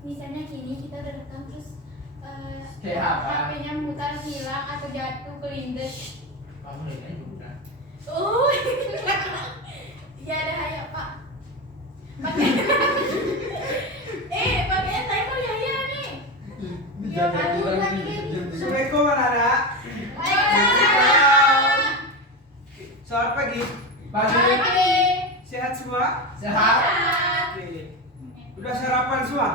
misalnya gini kita udah rekam terus Kayak apa? HP-nya mutar hilang atau jatuh kelindes. Kamu lihatnya juga. Oh, ya ada Haya Pak. Pakai, pakainya timer ya nih. Ya aduh lagi. Assalamualaikum anak-anak. Waalaikumsalam. Selamat pagi. Pagi. Sehat semua? Sehat. Oke. Udah sarapan semua?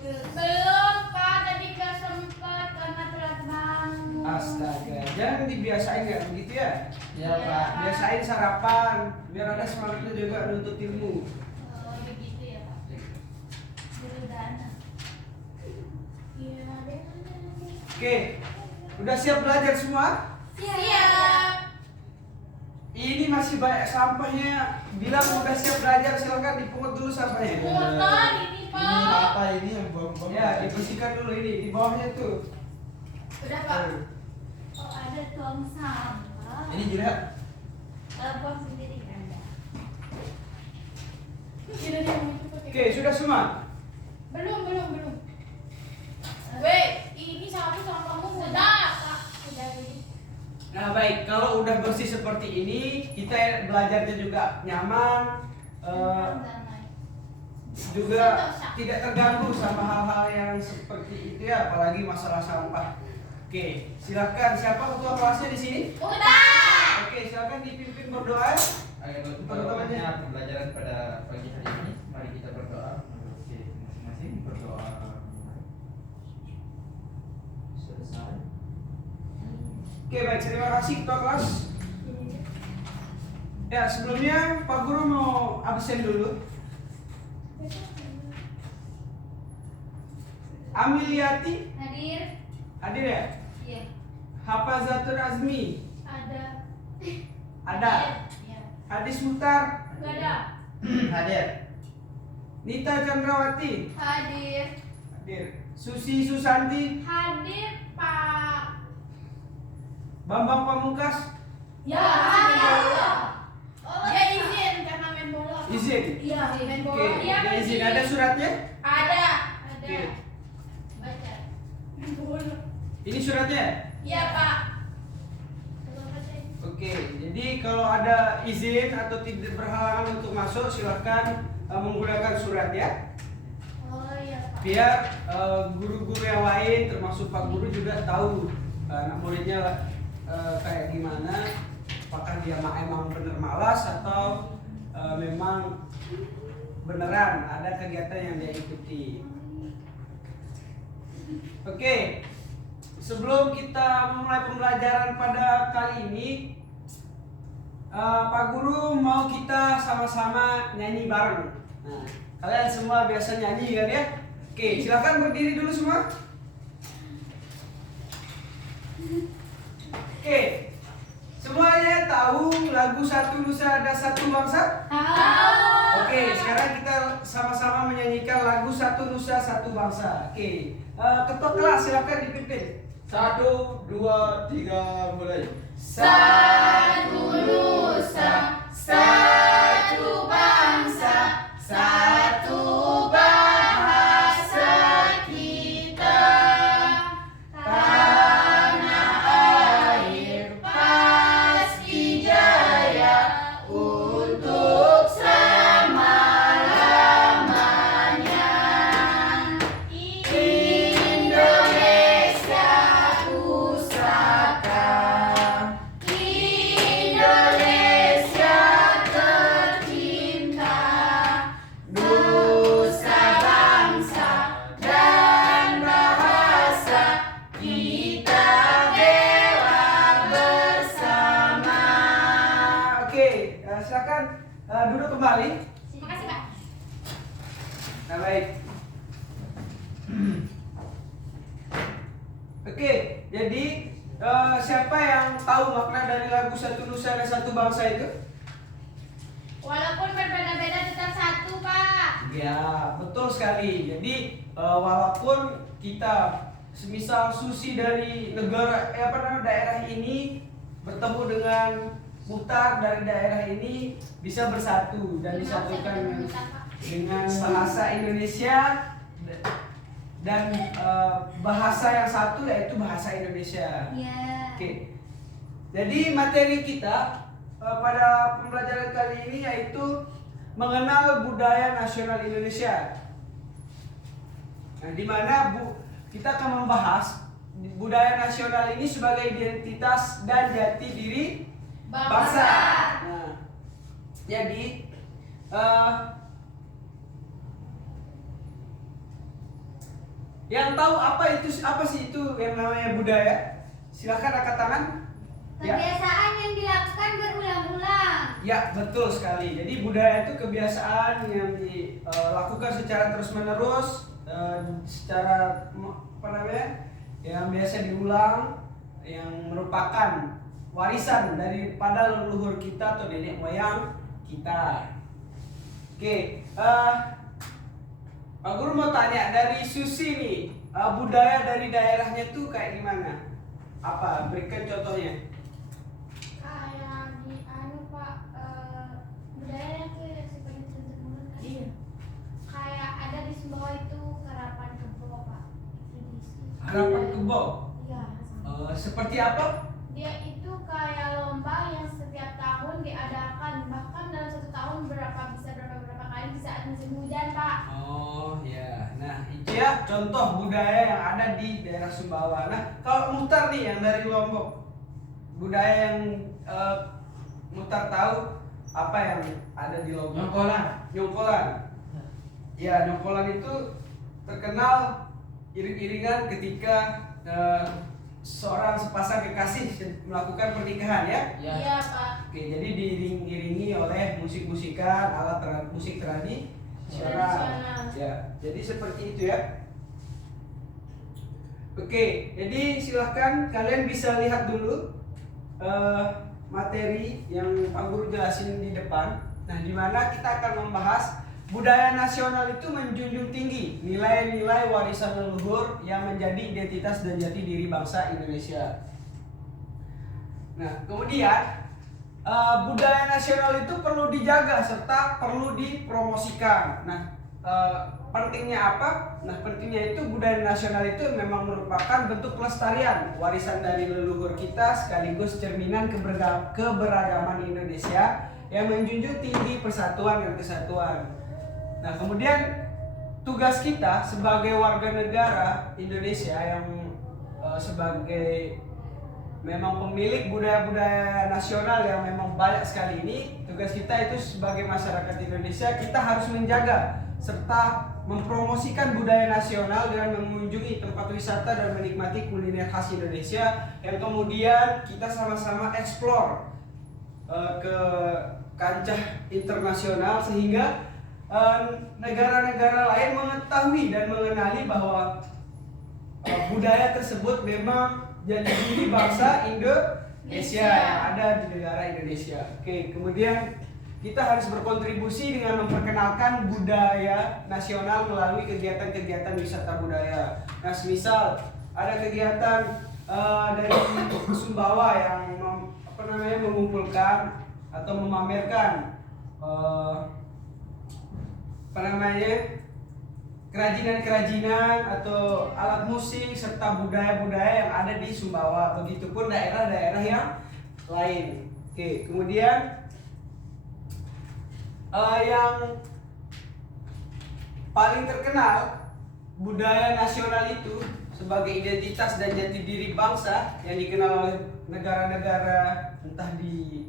Belum Pak, tadi nggak sempat karena telat bangun. Astaga, jangan dibiasain ya begitu ya. Ya Pak. Biasain sarapan biar ada semangatnya juga nuntut ilmu. Oh begitu ya Pak. Dulu dana. Iya ada. Oke. Udah siap belajar semua? Siap. Ini masih banyak sampahnya. Bilang udah siap belajar, silakan dipungut dulu sampahnya. Motor ini Ini Pak. apa ini yang bom-bom? Ya, dibersihkan dulu ini di bawahnya tuh. Udah Pak. Oh ada tong sampah. Ini juga. Buang sendiri kan ya. Ini dia mau itu pakai. Oke, sudah semua? Belum. Weh, ini sampahmu udah. Udah ini. Nah baik, kalau udah bersih seperti ini, kita belajarnya juga nyaman, juga tidak terganggu sama hal-hal yang seperti itu ya, apalagi masalah sampah. Oke, silakan siapa ketua kelasnya di sini? Udah. Oke, silakan dipimpin berdoa. Ayo teman-temannya pembelajaran pada pagi hari ini. Mari kita berdoa. Oke, masing-masing berdoa. Selesai. Oke, baik, terima kasih ketua kelas. Ya, sebelumnya Pak Guru mau absen dulu. Amiliati, Hadir. hadir ya? Iya. Hafazatul Azmi, Ada. ada. Iya. Hadis Muhtar, Enggak ada. Hadir. Nita Chandrawati, Hadir. hadir. Susi Susanti, Hadir Pak. Bambang Pamungkas, Ya, hadir. Dia izin karena main bola. izin. Iya, main bola. Oke, Dia dia izin. Ada suratnya? Ada. Oke. Baca. Main bola. Ini suratnya? Iya, Pak. Oke, jadi kalau ada izin atau tidak berhalangan untuk masuk, silahkan menggunakan surat ya. Oh iya, Pak. Biar guru-guru yang lain, termasuk Pak Guru juga tahu anak muridnya kayak gimana. Apakah dia emang bener malas atau memang beneran ada kegiatan yang dia ikuti. Oke, sebelum kita memulai pembelajaran pada kali ini, Pak Guru mau kita sama-sama nyanyi bareng. Nah, kalian semua biasa nyanyi kan ya? Oke, silakan berdiri dulu semua. Oke, semuanya tahu lagu Satu Nusa Ada Satu Bangsa? Oke, sekarang kita sama-sama menyanyikan lagu Satu Nusa Satu Bangsa. Oke, ketua kelas silakan dipimpin. 1, 2, 3, mulai. Satu nusa, satu bangsa, satu bahasa kita. Tanah air pasti jaya untuk selama-lamanya. Indonesia pusaka, Indonesia tercinta, nusa bangsa dan bahasa kita bela bersama. Oke, silakan duduk kembali. Terima kasih, Pak. Nah, baik. Oke, jadi siapa yang tahu makna dari lagu Satu Nusa dan Satu Bangsa itu? Walaupun berbeda-beda tetap satu, Pak. Ya, betul sekali. Jadi walaupun kita semisal Susi dari negara daerah ini bertemu dengan Muhtar dari daerah ini bisa bersatu dan disatukan dengan bahasa Indonesia dan bahasa yang satu yaitu bahasa Indonesia. Ya. Oke. Jadi materi kita pada pembelajaran kali ini yaitu mengenal budaya nasional Indonesia. Nah, di mana kita akan membahas budaya nasional ini sebagai identitas dan jati diri bangsa. Nah, jadi yang tahu apa sih itu yang namanya budaya? Silakan angkat tangan. Ya. Kebiasaan yang dilakukan berulang-ulang. Ya, betul sekali. Jadi budaya itu kebiasaan yang dilakukan secara terus-menerus, secara apa namanya? Yang biasa diulang, yang merupakan warisan daripada leluhur kita atau nenek moyang kita. Oke, Pak Guru mau tanya dari Susi nih, budaya dari daerahnya tuh kayak gimana? Apa? Berikan contohnya. Kayak di Pak, budaya itu seperti tentu kan. Iya. Kayak ada di Sumbawa itu karapan kebo Pak. Tradisi. Harapan kebo. Iya. Seperti apa? Dia itu kayak lomba yang setiap tahun diadakan, bahkan dalam satu tahun berapa kali di saat musim hujan Pak. Oh ya, nah itu ya contoh budaya yang ada di daerah Sumbawa. Nah kalau Muhtar nih yang dari Lombok, budaya yang Muhtar tahu apa yang ada di Lombok? Nyongkolan. Ya, nyongkolan itu terkenal iring-iringan ketika seorang sepasang kekasih melakukan pernikahan ya. Iya Pak. Oke, jadi diiringi oleh musik-musikan, musik tradisional. Ya, jadi seperti itu ya. Oke, jadi silahkan kalian bisa lihat dulu materi yang Pak Guru jelasin di depan. Nah, di mana kita akan membahas budaya nasional itu menjunjung tinggi nilai-nilai warisan leluhur yang menjadi identitas dan jati diri bangsa Indonesia. Nah, kemudian budaya nasional itu perlu dijaga serta perlu dipromosikan. Nah, pentingnya apa? Nah, pentingnya itu budaya nasional itu memang merupakan bentuk pelestarian warisan dari leluhur kita sekaligus cerminan keberagaman Indonesia yang menjunjung tinggi persatuan dan kesatuan. Nah, kemudian tugas kita sebagai warga negara Indonesia yang sebagai memang pemilik budaya-budaya nasional yang memang banyak sekali ini, tugas kita itu sebagai masyarakat Indonesia kita harus menjaga serta mempromosikan budaya nasional dengan mengunjungi tempat wisata dan menikmati kuliner khas Indonesia yang kemudian kita sama-sama eksplor ke kancah internasional sehingga negara-negara lain mengetahui dan mengenali bahwa budaya tersebut memang jadi diri bangsa Indonesia yang ada di negara Indonesia. Oke, kemudian kita harus berkontribusi dengan memperkenalkan budaya nasional melalui kegiatan-kegiatan wisata budaya. Nah, semisal ada kegiatan dari Sumbawa yang mengumpulkan atau memamerkan kerajinan-kerajinan atau alat musik serta budaya-budaya yang ada di Sumbawa. Begitupun daerah-daerah yang lain. Oke, kemudian yang paling terkenal budaya nasional itu sebagai identitas dan jati diri bangsa yang dikenal oleh negara-negara entah di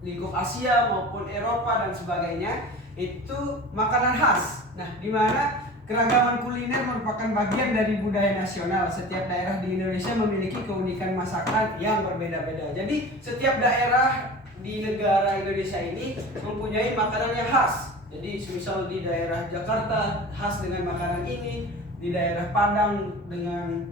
lingkup Asia maupun Eropa dan sebagainya, itu makanan khas. Nah, di mana keragaman kuliner merupakan bagian dari budaya nasional. Setiap daerah di Indonesia memiliki keunikan masakan yang berbeda-beda. Jadi, setiap daerah di negara Indonesia ini mempunyai makanan yang khas. Jadi, misal di daerah Jakarta khas dengan makanan ini, di daerah Padang dengan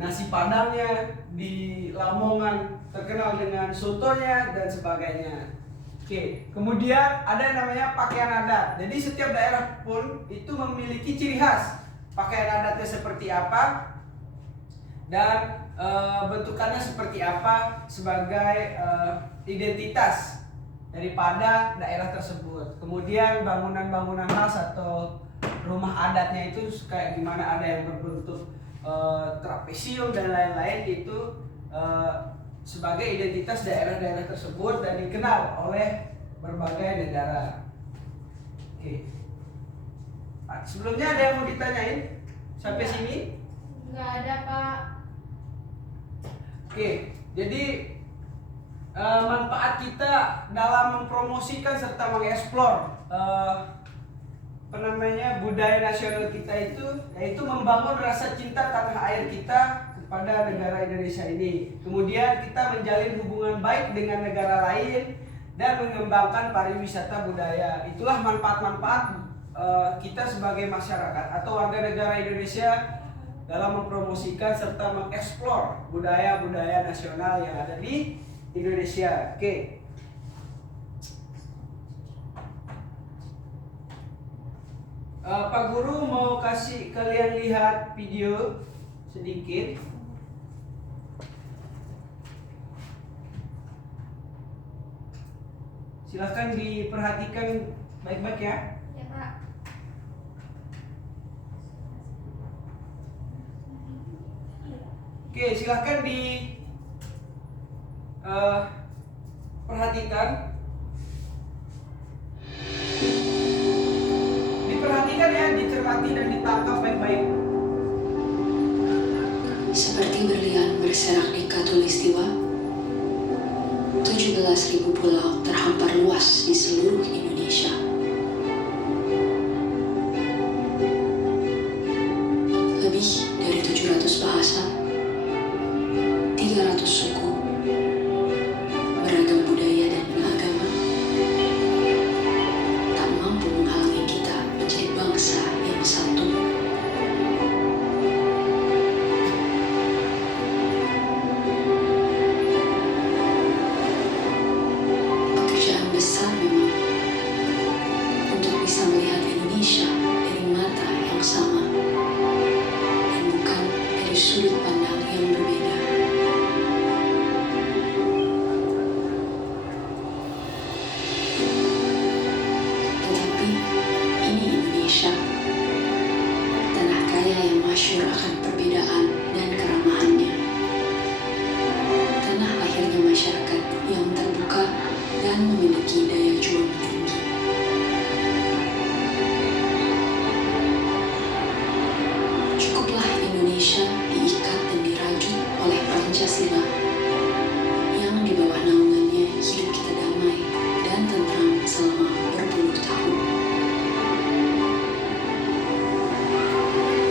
nasi padangnya, di Lamongan terkenal dengan sotonya dan sebagainya. Oke, kemudian ada yang namanya pakaian adat. Jadi setiap daerah pun itu memiliki ciri khas. Pakaian adatnya seperti apa dan bentukannya seperti apa sebagai identitas daripada daerah tersebut. Kemudian bangunan-bangunan khas atau rumah adatnya itu kayak gimana, ada yang berbentuk trapesium dan lain-lain, itu sebagai identitas daerah-daerah tersebut dan dikenal oleh berbagai negara. Oke. Sebelumnya ada yang mau ditanyain sampai sini? Nggak ada, Pak. Oke, jadi manfaat kita dalam mempromosikan serta mengeksplor budaya nasional kita itu, yaitu membangun rasa cinta tanah air kita kepada negara Indonesia ini. Kemudian kita menjalin hubungan baik dengan negara lain dan mengembangkan pariwisata budaya. Itulah manfaat-manfaat kita sebagai masyarakat atau warga negara Indonesia dalam mempromosikan serta mengeksplor budaya-budaya nasional yang ada di Indonesia. Oke. Pak Guru mau kasih kalian lihat video sedikit. Silahkan diperhatikan baik-baik ya. Ya, Pak. Oke, silahkan perhatikan. Diperhatikan ya, dicermati dan ditangkap baik-baik. Seperti berlian berserak di Katulistiwa, 17.000 pulau terhampar luas di seluruh Indonesia. Lebih dari 700 bahasa, 300 suku, beragam budaya dan agama, tak mampu menghalangi kita menjadi bangsa yang satu. Pekerjaan besar memang untuk bisa melihat Indonesia dari mata yang sama dan bukan dari sudut pandang yang berbeda. Tetapi ini Indonesia, tanah kaya yang masyhur akan perbedaan dan keramahannya. Tanah lahirnya masyarakat yang terbuka dan memiliki daya juang tinggi. Cukuplah Indonesia diikat dan dirajut oleh Pancasila yang di bawah naungannya hidup kita damai dan tentram selama berpuluh tahun.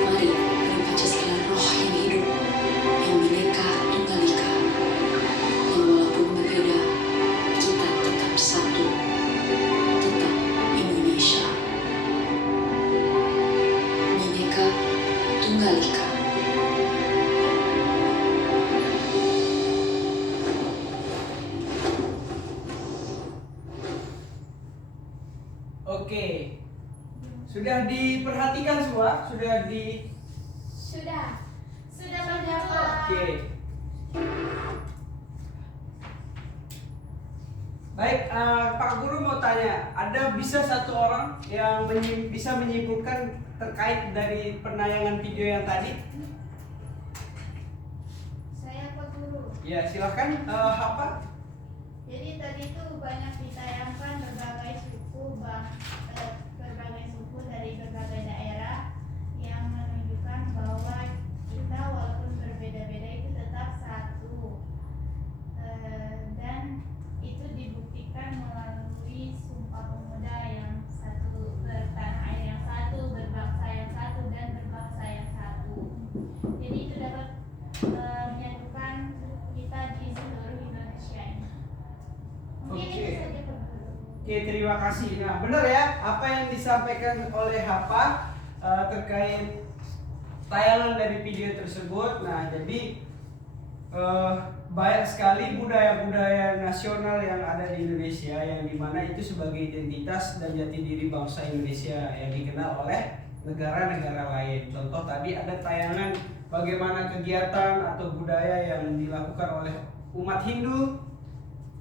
Mari beri Pancasila roh yang hidup, yang bineka tunggal ika, yang walaupun berbeda, kita tetap satu, tetap Indonesia. Bineka tunggal ika. Oke. Sudah diperhatikan semua? Sudah di Sudah. Sudah, Pak. Oke. Baik, Pak Guru mau tanya, ada bisa satu orang yang bisa menyimpulkan terkait dari penayangan video yang tadi? Saya, Pak Guru. Ya, silahkan. Apa? Jadi tadi itu banyak ditayangkan berbagai suku dari berbagai daerah yang menunjukkan bahwa kita walaupun berbeda-beda itu tetap satu. Dan itu dibuktikan melalui Sumpah Pemuda yang satu, bertanah air yang satu, berbangsa yang satu, dan berbangsa yang satu. Jadi itu dapat menyatukan kita di seluruh Indonesia ini. Mungkin Oke. itu saja, Pak Guru. Oke, terima kasih. Nah, benar ya apa yang disampaikan oleh Hapa terkait tayangan dari video tersebut. Nah, jadi banyak sekali budaya-budaya nasional yang ada di Indonesia yang dimana itu sebagai identitas dan jati diri bangsa Indonesia yang dikenal oleh negara-negara lain. Contoh tadi ada tayangan bagaimana kegiatan atau budaya yang dilakukan oleh umat Hindu.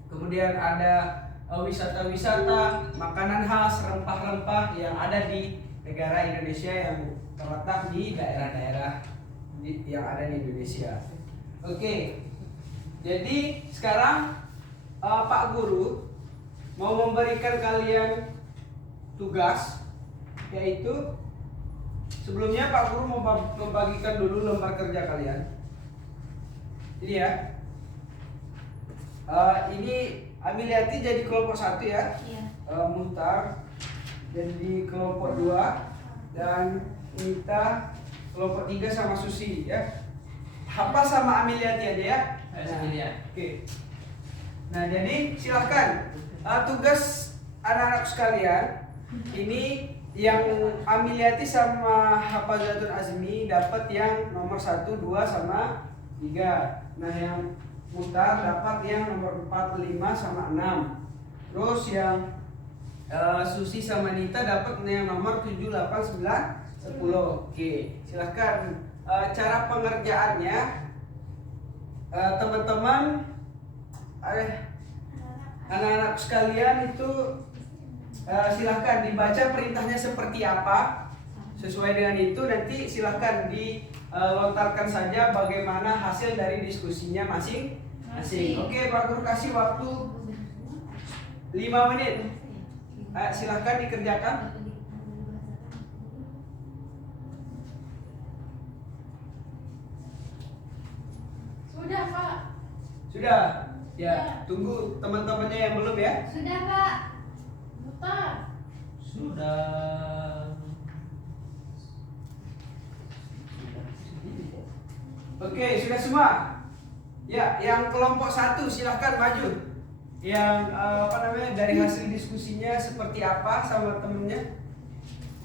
Kemudian ada wisata-wisata, makanan khas, rempah-rempah yang ada di negara Indonesia yang terletak di daerah-daerah yang ada di Indonesia. Oke, jadi sekarang Pak Guru mau memberikan kalian tugas, yaitu sebelumnya Pak Guru mau membagikan dulu lembar kerja kalian. Ini ya, ini Amiliati jadi kelompok 1 ya, Iya. Muhtar jadi kelompok 2, dan Nita kelompok 3 sama Susi ya. Hafal sama Amiliati aja ya. Ayo sendiri ya. Oke. Nah, jadi silahkan tugas anak-anak sekalian ini yang Amiliati sama Hafazatul Azmi dapat yang nomor 1, 2 sama 3. Nah, yang Muhtar dapat yang nomor 4, 5 sama 6. Terus yang Susi sama Nita dapat yang nomor 7, 8, 9, 10. Oke, silahkan. Cara pengerjaannya teman-teman, anak-anak sekalian itu silahkan dibaca perintahnya seperti apa. Sesuai dengan itu nanti silahkan dilontarkan saja bagaimana hasil dari diskusinya masing-masing. Oke, Pak Guru kasih waktu 5 menit. Silahkan dikerjakan. Sudah, Pak. Sudah? Ya, tunggu teman-temannya yang belum ya. Sudah, Pak. Mutar. Sudah. Oke, sudah semua. Ya, yang kelompok 1 silahkan maju. Yang dari hasil diskusinya seperti apa sama temennya?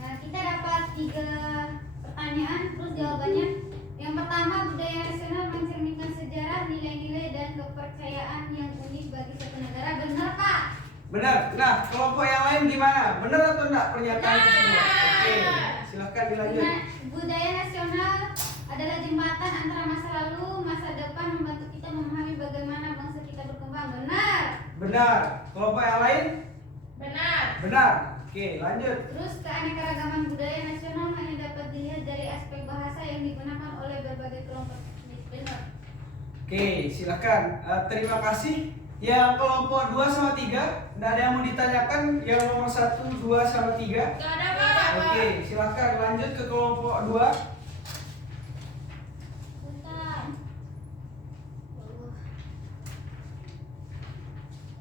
Nah, kita dapat 3 pertanyaan, terus jawabannya. Yang pertama, budaya nasional mencerminkan sejarah, nilai-nilai, dan kepercayaan yang unik bagi satu negara. Benar, Pak? Benar. Nah, kelompok yang lain gimana? Benar atau enggak pernyataan tersebut? Oke, silahkan dilanjut. Nah, budaya nasional adalah jembatan antara masa lalu, masa depan, membantu kita memahami bagaimana bangsa kita berkembang. Benar? Benar. Kelompok yang lain? Benar. Benar. Oke, lanjut. Terus keanekaragaman budaya nasional hanya dapat dilihat dari aspek bahasa yang digunakan oleh berbagai kelompok etnis. Benar. Oke, silakan. Terima kasih. Yang kelompok 2 sama 3, tidak ada yang mau ditanyakan. Yang nomor 1, 2 sama 3. Gak ada, Pak. Oke, silakan lanjut ke kelompok 2. Bentar.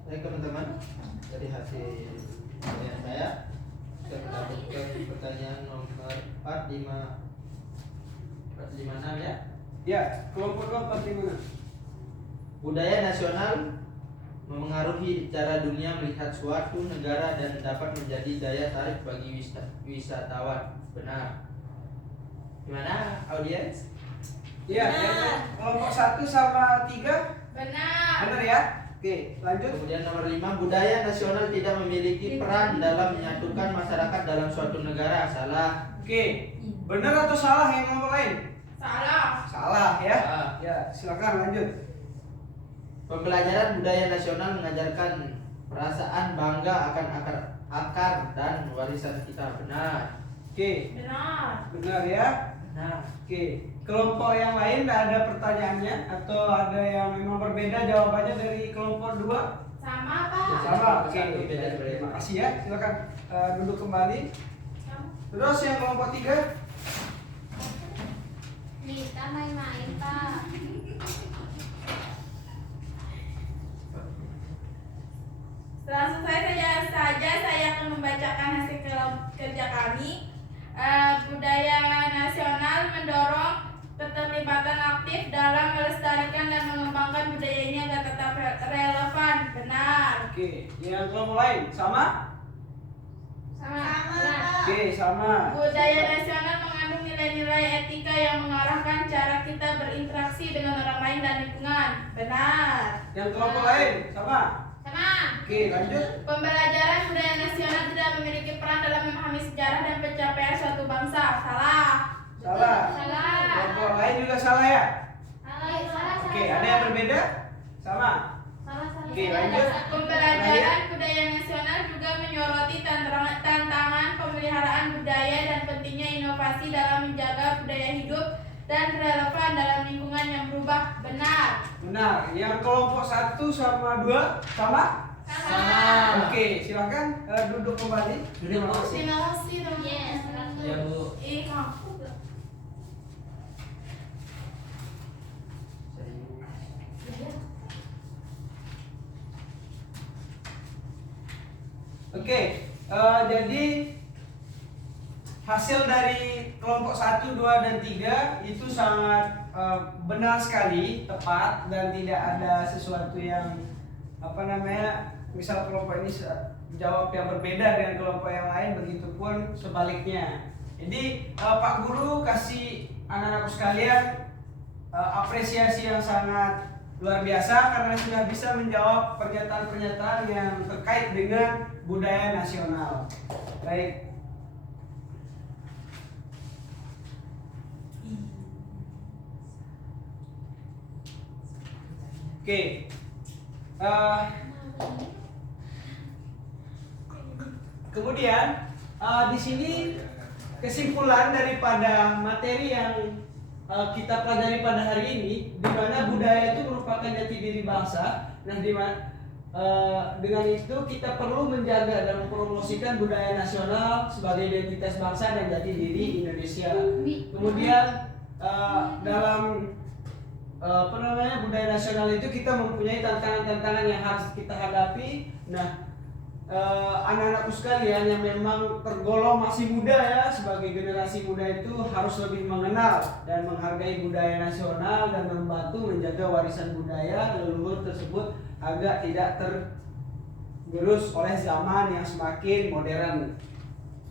Baik teman-teman, dari hasil pertanyaan saya kita ke pertanyaan nomor 4, 5, 6 ya. Ya, kelompok 2 pasti mana? Budaya nasional memengaruhi cara dunia melihat suatu negara dan dapat menjadi daya tarik bagi wisatawan. Benar. Gimana audiens? Ya, yang kelompok 1 sama 3. Benar. Benar ya? Oke, lanjut. Kemudian nomor 5, budaya nasional tidak memiliki peran dalam menyatukan masyarakat dalam suatu negara. Salah. Oke, benar atau salah yang nomor lain? Salah. Salah ya. Salah. Ya, silakan lanjut. Pembelajaran budaya nasional mengajarkan perasaan bangga akan akar dan warisan kita. Benar. Oke, Benar. benar ya. Benar. Oke, kelompok yang lain ada pertanyaannya atau ada yang memang berbeda jawabannya dari kelompok 2? Sama, Pak. Sama. Oke, Satu beda dari terima yang kasih ya. Silakan duduk kembali. Terus yang kelompok 3? Kita main-main, Pak. Langsung saja saya akan membacakan hasil kerja kami. Budaya nasional mendorong keterlibatan aktif dalam melestarikan dan mengembangkan budaya ini agar tetap relevan. Benar. Oke, yang kelompok lain sama? Sama. Oke, sama. Budaya nasional mengandung nilai-nilai etika yang mengarahkan cara kita berinteraksi dengan orang lain dan lingkungan. Benar. Yang kelompok lain sama? Sama. Oke, lanjut. Pembelajaran budaya nasional tidak memiliki peran dalam memahami sejarah dan pencapaian suatu bangsa. Salah. Salah. Salah. Kelompok lain juga salah ya? Salah. Oke, ada yang berbeda? Sama? Salah. Oke, lanjut. Pembelajaran budaya nasional juga menyoroti tantangan pemeliharaan budaya dan pentingnya inovasi dalam menjaga budaya hidup dan relevan dalam lingkungan yang berubah. Benar. Benar. Yang kelompok 1 sama 2 sama? Sama. Oke, silakan duduk kembali. Terima kasih. Terima kasih teman-teman. Yes, Ya Bu. Kamu. Oke, jadi hasil dari kelompok 1, 2, dan 3 itu sangat benar sekali, tepat, dan tidak ada sesuatu yang misal kelompok ini jawab yang berbeda dengan kelompok yang lain, begitupun sebaliknya. Jadi Pak Guru kasih anak-anakku sekalian apresiasi yang sangat luar biasa karena sudah bisa menjawab pernyataan-pernyataan yang terkait dengan budaya nasional. Baik. Oke. Kemudian di sini kesimpulan daripada materi yang kita pelajari pada hari ini, di mana budaya itu merupakan jati diri bangsa. Nah, dengan itu kita perlu menjaga dan mempromosikan budaya nasional sebagai identitas bangsa dan jati diri Indonesia. Kemudian dalam budaya nasional itu kita mempunyai tantangan-tantangan yang harus kita hadapi. Nah, anak-anakku sekalian yang memang tergolong masih muda ya, sebagai generasi muda itu harus lebih mengenal dan menghargai budaya nasional dan membantu menjaga warisan budaya leluhur tersebut agar tidak tergerus oleh zaman yang semakin modern.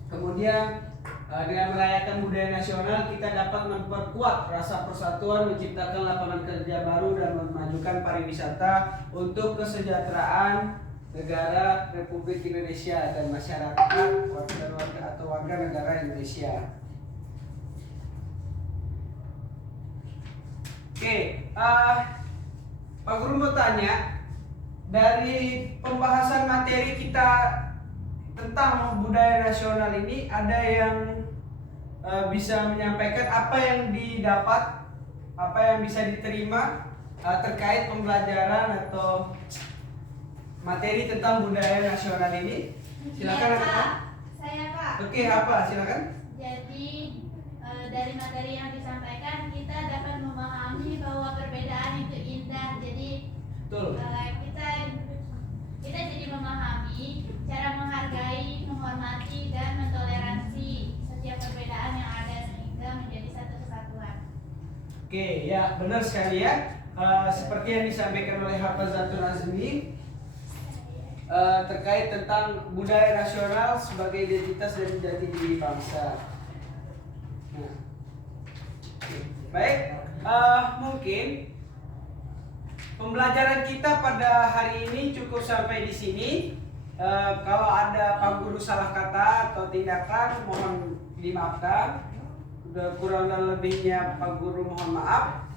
Kemudian dengan merayakan budaya nasional kita dapat memperkuat rasa persatuan, menciptakan lapangan kerja baru dan memajukan pariwisata untuk kesejahteraan negara Republik Indonesia dan masyarakat warga negara Indonesia. Oke, Pak Guru mau tanya, dari pembahasan materi kita tentang budaya nasional ini, ada yang bisa menyampaikan apa yang didapat, apa yang bisa diterima terkait pembelajaran atau materi tentang budaya nasional ini? Silakan Iya, anak-anak. Saya Pak. Oke, apa? Silakan. Jadi dari materi yang disampaikan kita dapat memahami bahwa perbedaan itu indah. Jadi Betul. kita jadi memahami cara menghargai, menghormati dan mentoleransi setiap perbedaan yang ada sehingga menjadi satu kesatuan. Oke, ya benar sekali ya. Seperti yang disampaikan oleh Hafazatul Azmi terkait tentang budaya nasional sebagai identitas dan jati diri bangsa. Nah, baik, mungkin pembelajaran kita pada hari ini cukup sampai di sini. Kalau ada Pak Guru salah kata atau tindakan, mohon dimaafkan. Udah kurang dan lebihnya Pak Guru mohon maaf.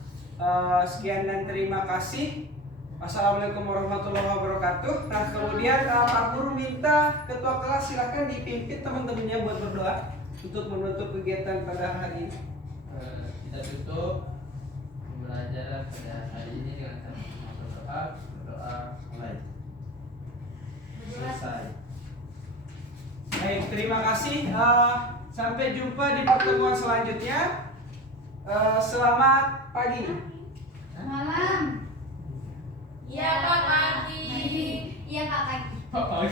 Sekian dan terima kasih. Assalamualaikum warahmatullahi wabarakatuh. Nah, kemudian Pak Guru minta ketua kelas silakan dipimpin teman-temannya buat berdoa untuk menutup kegiatan pada hari ini. Kita tutup pembelajaran pada hari ini dengan sama-sama berdoa. Berdoa mulai. Selesai. Baik, terima kasih. Sampai jumpa di pertemuan selanjutnya. Selamat pagi. Malam. Iya Pak pagi. Iya Pak pagi. Oh,